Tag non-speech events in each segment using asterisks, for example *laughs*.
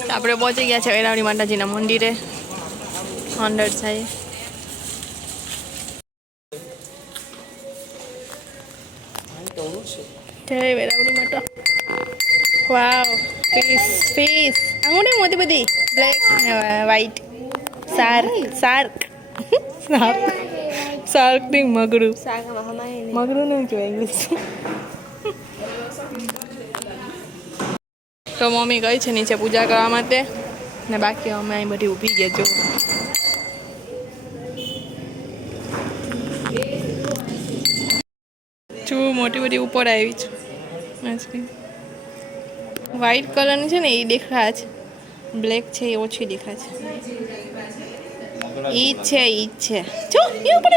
તો આપણે પહોંચી ગયા છે વેરાવળી માતાજીના મંદિરે અંદર થાય જય વેરાવળી માતા વાવ ફિશ ફિશ આંગુડી મોટી બધી black white shark shark shark shark ની મગરું મગરું નહીં કહેવાય ઇંગ્લિશ તો મમ્મી ગઈ છે નીચે પૂજા કરવા માટે. ને બાકી અમે અહીં બધી ઊભી ગયા જો. છું મોટી બધી ઉપર આવી છું. વ્હાઈટ કલરની છે ને એ દેખાય છે. બ્લેક છે એ ઓછી દેખાય છે. ઈ જ છે, ઈ જ છે. જો એ ઉપર.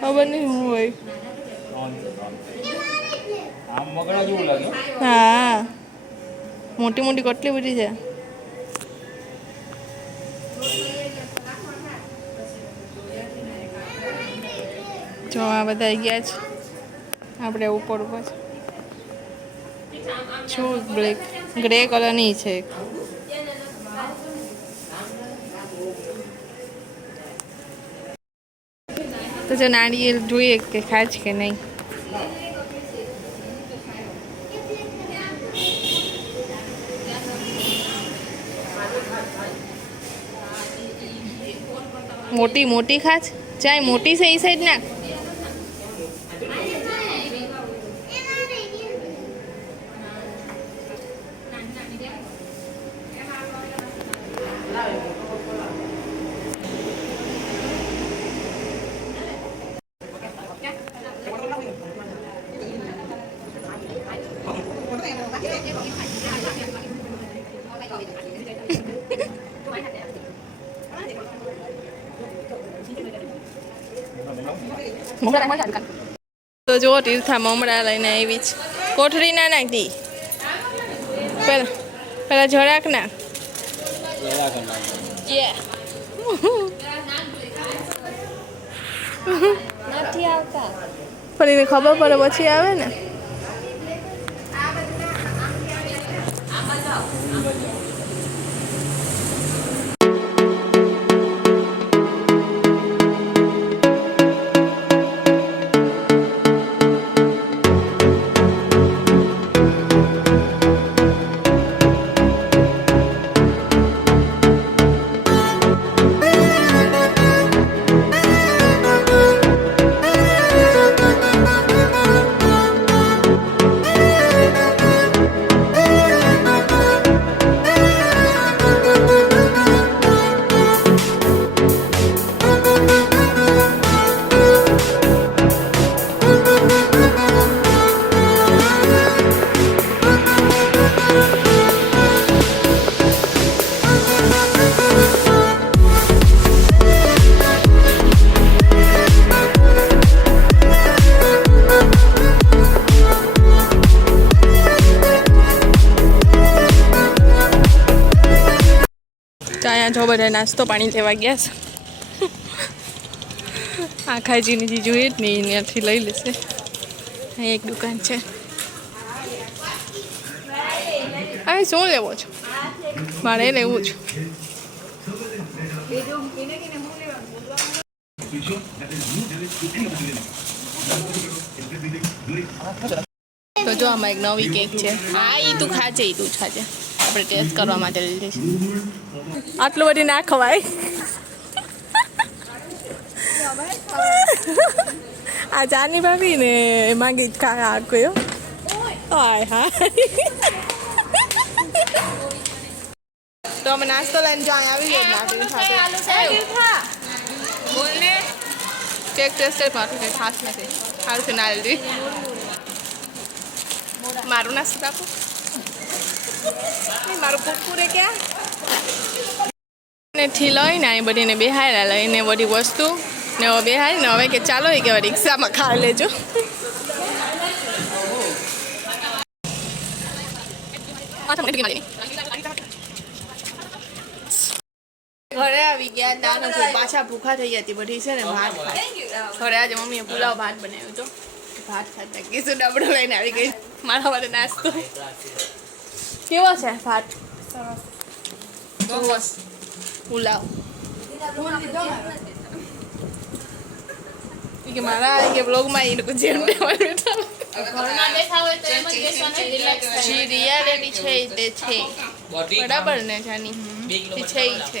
ખબર નહીં હું હોય. હા. મોટી મોટી કેટલી બધી છે. જો આ બધા ગયા છે. આપણે ઉપર ઉપર. છું બ્લેક ગ્રે કલરની છે. તો જો નાળિયેર જોઈએ કે ખાય છે કે નહીં? મોટી મોટી ખાચ ચાય મોટી છે એ સાઈડ નાખ *laughs* તો જો તીર્થા મમરા લઈને આવી છે કોઠરી ના નાખતી પેલા પેલા જરાક ના પણ એને ખબર પડે પછી આવે ને તો અહીંયા જો બધા નાસ્તો પાણી લેવા ગયા છે. આખાજીની જે જોઈએ જ નહીં ત્યાંથી લઈ લેશે. અહીં એક દુકાન છે. અહીં શું લેવો છો? મારે લેવું છે. તો જો આમાં એક નવી કેક છે. હા એ તું ખાજે એ તું ખાજે. આપણે ટેસ્ટ કરવા માટે લીધી છે. આટલું બધી ના ખવાય. આ જાની ભાભી ને માંગી જ ખા કયો હાય હાય. તો અમે નાસ્તો લઈને જો અહીંયા આવી ગયા સાથે. કેક ટેસ્ટ મારું કંઈ ખાસ નથી. સારું છે, ના લીધી. મારું નાસ્તો આપો મારું કુરકુરે ક્યાં? ને થી લઈને અહીં બધીને બેહાડ્યા લઈને બધી વસ્તુ ને હવે બેહાડીને હવે કે ચાલો એ કે રિક્ષામાં ખાઈ લેજો. ઘરે આવી ગયા ત્યાં પાછા ભૂખા થઈ જતી બધી છે ને ભાત ઘરે આજે મમ્મીએ પુલાવ ભાત બનાવ્યો હતો. ભાત ખાતા કીધું ડબડો લઈને આવી ગઈ. મારા માટે નાસ્તો. કેવો છે ભાત? પુલાવ. કે મારા કે બ્લોગમાં એ લોકો જેમ બેઠા જે રિયાલિટી છે તે છે. બરાબર ને જાની? ઈ છે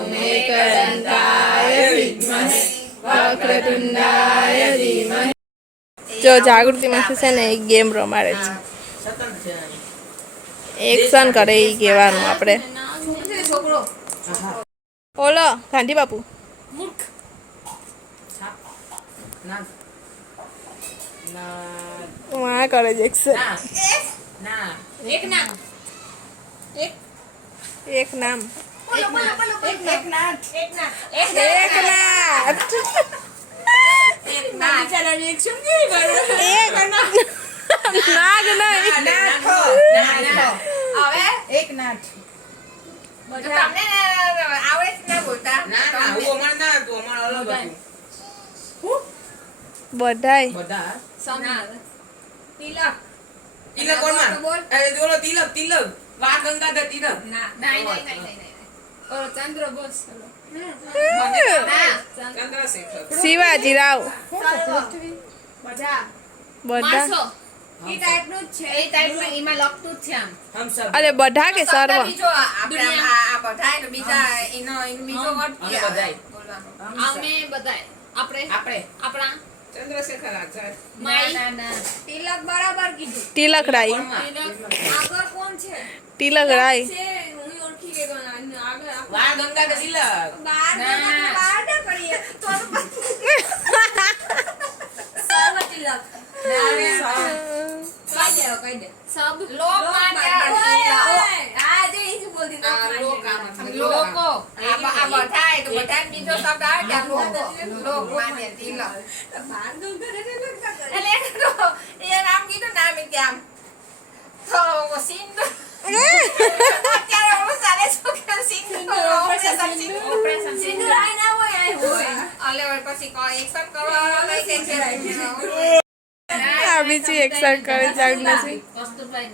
એકદંતાય વિદ્મહે વક્રતુંડાય ધીમહિ જો જાગૃતિ માંથી છે ને એક ગેમ રમાડે છે। એક્શન કરે એ કહેવાનું આપણે। ઓલો ગાંધી બાપુ। આ કરે છે એક્શન એક નામ। એક નાથ નહીં એક નાથ બધાય. તિલક? અરે ઓલો તિલક તિલક. વાર ગંગાધર તિલક. ચંદ્રશેખર શિવાજી રાવ. બધા. અરે બધા કે સર્વ? તિલક બરાબર તિલક રાય. કોણ તિલક રાય છે હું ઓળખી ગઈ પણ આને આગળ આપણે વાર ગંગા કે સિલક ને ગંગા બહાર ના. કરીએ. તો તો સર્વ તિલક કહી દે કહી દે. *laughs* બીજી એક્શન કરે જાણ નથી.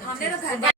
અમને તો ખાધા